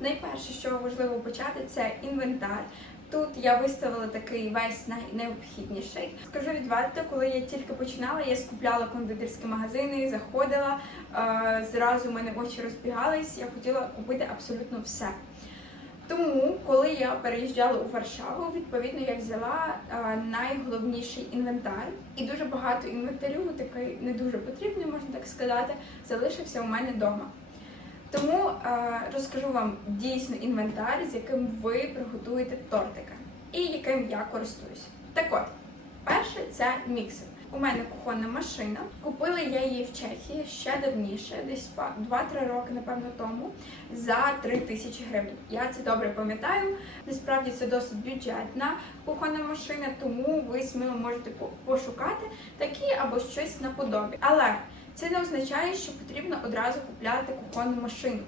Найперше, що важливо почати, це інвентар. Тут я виставила такий весь найнеобхідніший. Скажу відверто, коли я тільки починала, я скупляла кондитерські магазини, заходила, е, зразу в мене очі розбігались, я хотіла купити абсолютно все. Тому, коли я переїжджала у Варшаву, відповідно я взяла е, найголовніший інвентар, і дуже багато інвентарю, такий не дуже потрібний, можна так сказати, залишився у мене вдома. Тому е, розкажу вам дійсно інвентар, з яким ви приготуєте тортика, і яким я користуюсь. Так от, перше це міксер. У мене кухонна машина. Купила я її в Чехії ще давніше, десь па- 2-3 роки, напевно, тому, за 3 тисячі гривень. Я це добре пам'ятаю. Насправді це досить бюджетна кухонна машина, тому ви сміло можете пошукати такі або щось наподобі. Але це не означає, що потрібно одразу купляти кухонну машину.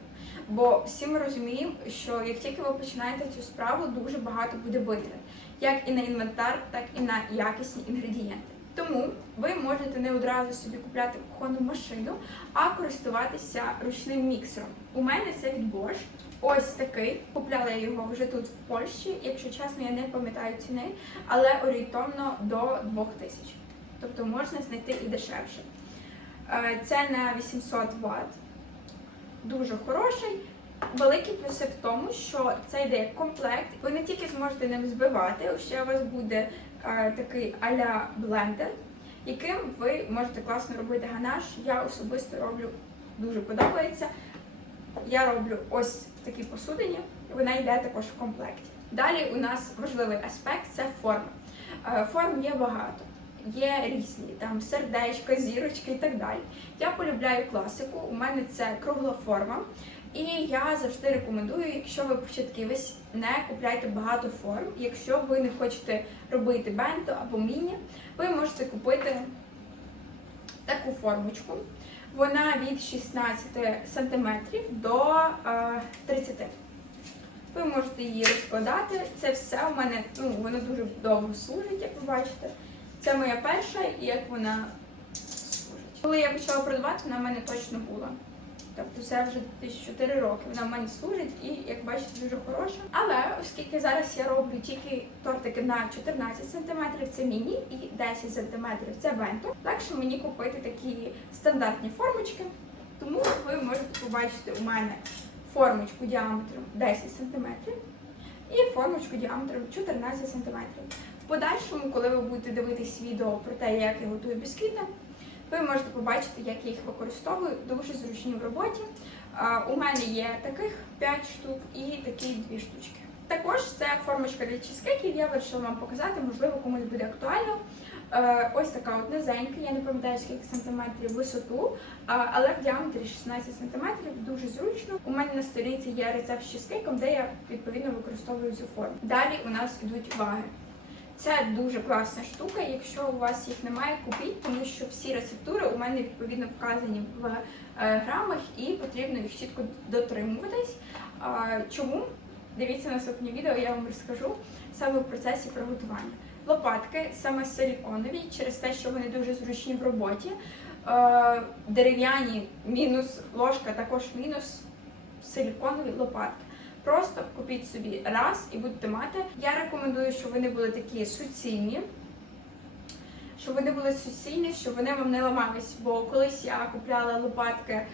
Бо всі ми розуміємо, що як тільки ви починаєте цю справу, дуже багато буде витрат, як і на інвентар, так і на якісні інгредієнти. Тому ви можете не одразу собі купляти кухонну машину, а користуватися ручним міксером. У мене це від Bosch. Ось такий. Купляла я його вже тут в Польщі. Якщо чесно, я не пам'ятаю ціни, але орієнтовно до 2000. Тобто можна знайти і дешевше. Е, Це на 800 Вт. Дуже хороший. Великі плюси в тому, що це йде як комплект. Ви не тільки зможете ним збивати, ще у вас буде е, такий а-ля блендер, яким ви можете класно робити ганаш. Я особисто роблю дуже подобається. Я роблю ось в такій посудині, вона йде також в комплекті. Далі у нас важливий аспект це форма. Е, Форм є багато. Є різні, там сердечка, зірочки і так далі. Я полюбляю класику, у мене це кругла форма. І я завжди рекомендую, якщо ви початківець, не купляйте багато форм. Якщо ви не хочете робити бенто або міні, ви можете купити таку формочку. Вона від 16 см до е, 30 Ви можете її розкладати. Це все у мене, ну, воно дуже довго служить, як ви бачите. Це моя перша і як вона служить. Коли я почала продавати, вона в мене точно була. Тобто це вже десь 4 роки. Вона в мене служить і, як бачите, дуже хороша. Але оскільки зараз я роблю тільки тортики на 14 см, це міні, і 10 см це бенто, легше мені купити такі стандартні формочки. Тому ви можете побачити у мене формочку діаметром 10 см і формочку діаметром 14 см. В подальшому, коли ви будете дивитись відео про те, як я готую бісквіти, ви можете побачити, як я їх використовую, дуже зручні в роботі. У мене є таких 5 штук і такі 2 штучки. Також це формочка для чизкейків, я вирішила вам показати, можливо, комусь буде актуально. Е, Ось така от низенька, я не пам'ятаю скільки сантиметрів висоту, але в діаметрі 16 сантиметрів дуже зручно. У мене на сторінці є рецепт з чизкейком, де я відповідно використовую цю форму. Далі у нас йдуть ваги. Це дуже класна штука. Якщо у вас їх немає, купіть, тому що всі рецептури у мене відповідно вказані в е, грамах і потрібно їх чітко дотримуватись. Чому? Дивіться наступні відео, я вам розкажу саме в процесі приготування. Лопатки саме силіконові, через те, що вони дуже зручні в роботі. Е, Дерев'яні мінус ложка, також мінус силіконові лопатки. Просто купіть собі раз і будете мати. Я рекомендую, щоб вони були такі суцільні, щоб вони були суцільні, щоб вони вам не ламались. Бо колись я купляла лопатки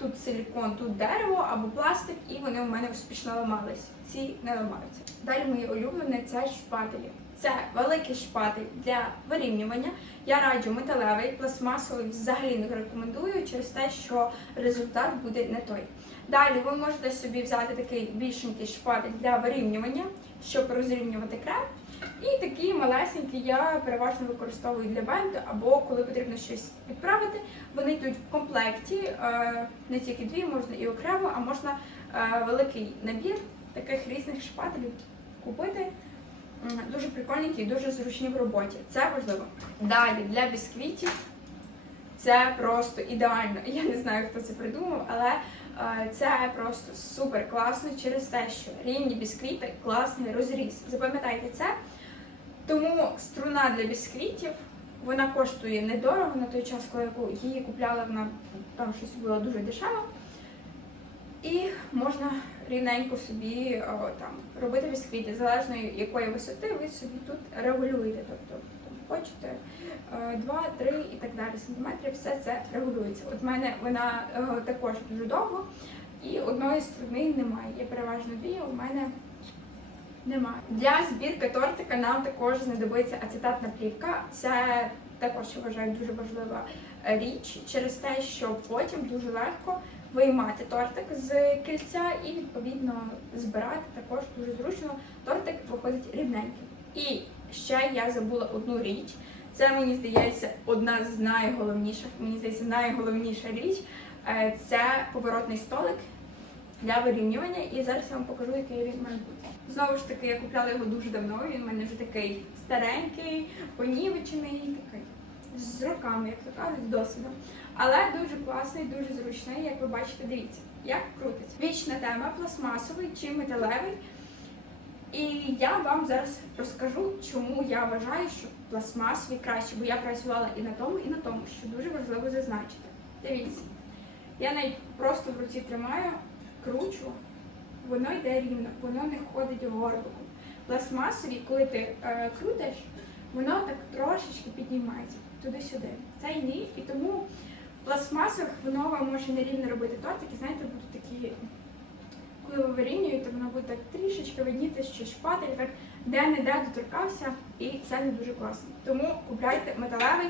тут силікон, тут дерево або пластик, і вони у мене успішно ламались. Ці не ламаються. Далі мої улюблене це шпателі. Це великий шпатель для вирівнювання. Я раджу металевий, пластмасовий взагалі не рекомендую через те, що результат буде не той. Далі ви можете собі взяти такий більшенький шпатель для вирівнювання, щоб розрівнювати крем. І такі малесенькі я переважно використовую для бенду, або коли потрібно щось відправити. Вони йдуть в комплекті, е, не тільки дві, можна і окремо, а можна е, великий набір таких різних шпателів купити. Дуже прикольненькі і дуже зручні в роботі. Це важливо. Далі для бісквітів це просто ідеально. Я не знаю, хто це придумав, але е, це просто супер класно через те, що рівні бісквіти класний розріз. Запам'ятайте це. Тому струна для бісквітів вона коштує недорого на той час, коли я її купляла, вона там щось було дуже дешево. І можна рівненько собі о, там робити бісквіти, залежно якої висоти ви собі тут регулюєте. Тобто там, хочете 2, 3 і так далі сантиметрів, все це регулюється. От в мене вона е, також дуже довго, і одної сторони немає. Є переважно дві, у мене немає. Для збірки тортика нам також знадобиться ацетатна плівка. Це також я вважаю дуже важлива е, річ через те, що потім дуже легко виймати тортик з кільця і відповідно збирати також дуже зручно. Тортик виходить рівненьким. І ще я забула одну річ. Це мені здається одна з найголовніших, мені здається, найголовніша річ. Е, Це поворотний столик для вирівнювання. І зараз я вам покажу, який він має бути. Знову ж таки, я купляла його дуже давно. Він в мене вже такий старенький, понівечений, такий з роками, як то кажуть, з досвідом. Але дуже класний, дуже зручний. Як ви бачите, дивіться, як крутиться. Вічна тема пластмасовий чи металевий. І я вам зараз розкажу, чому я вважаю, що пластмасовий краще, бо я працювала і на тому, і на тому, що дуже важливо зазначити. Дивіться, я навіть просто в руці тримаю, кручу, воно йде рівно, воно не ходить горбиком. Пластмасові, коли ти е, крутиш, воно так трошечки піднімається туди-сюди. Це ні, і тому в пластмасових воно вам може нерівно робити тортики, знаєте, будуть такі коли ви вирівнюєте, воно буде так трішечки видніти, що шпатель так де-не-де доторкався, і це не дуже класно. Тому купляйте металевий,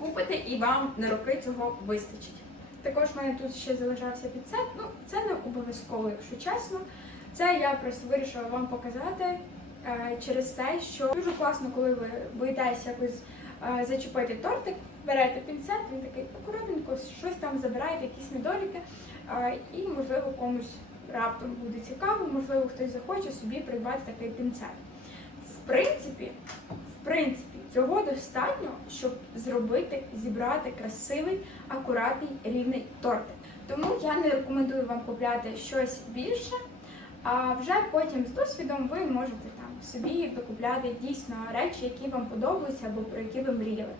купите і вам на роки цього вистачить. Також в мене тут ще залишався підсет. Ну, це не обов'язково, якщо чесно. Це я просто вирішила вам показати е, через те, що дуже класно, коли ви боїтеся якось е, зачепити тортик, берете пінцет, він такий акуратненько, щось там забираєте, якісь недоліки, е, і можливо комусь раптом буде цікаво, можливо, хтось захоче собі придбати такий пінцет. В принципі, в принципі, цього достатньо, щоб зробити, зібрати красивий, акуратний, рівний тортик. Тому я не рекомендую вам купляти щось більше, а вже потім з досвідом ви можете там собі докупляти дійсно речі, які вам подобаються або про які ви мріяли.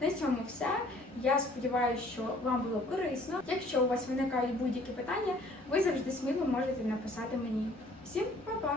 На цьому все. Я сподіваюся, що вам було корисно. Якщо у вас виникають будь-які питання, ви завжди сміло можете написати мені. Всім па-па!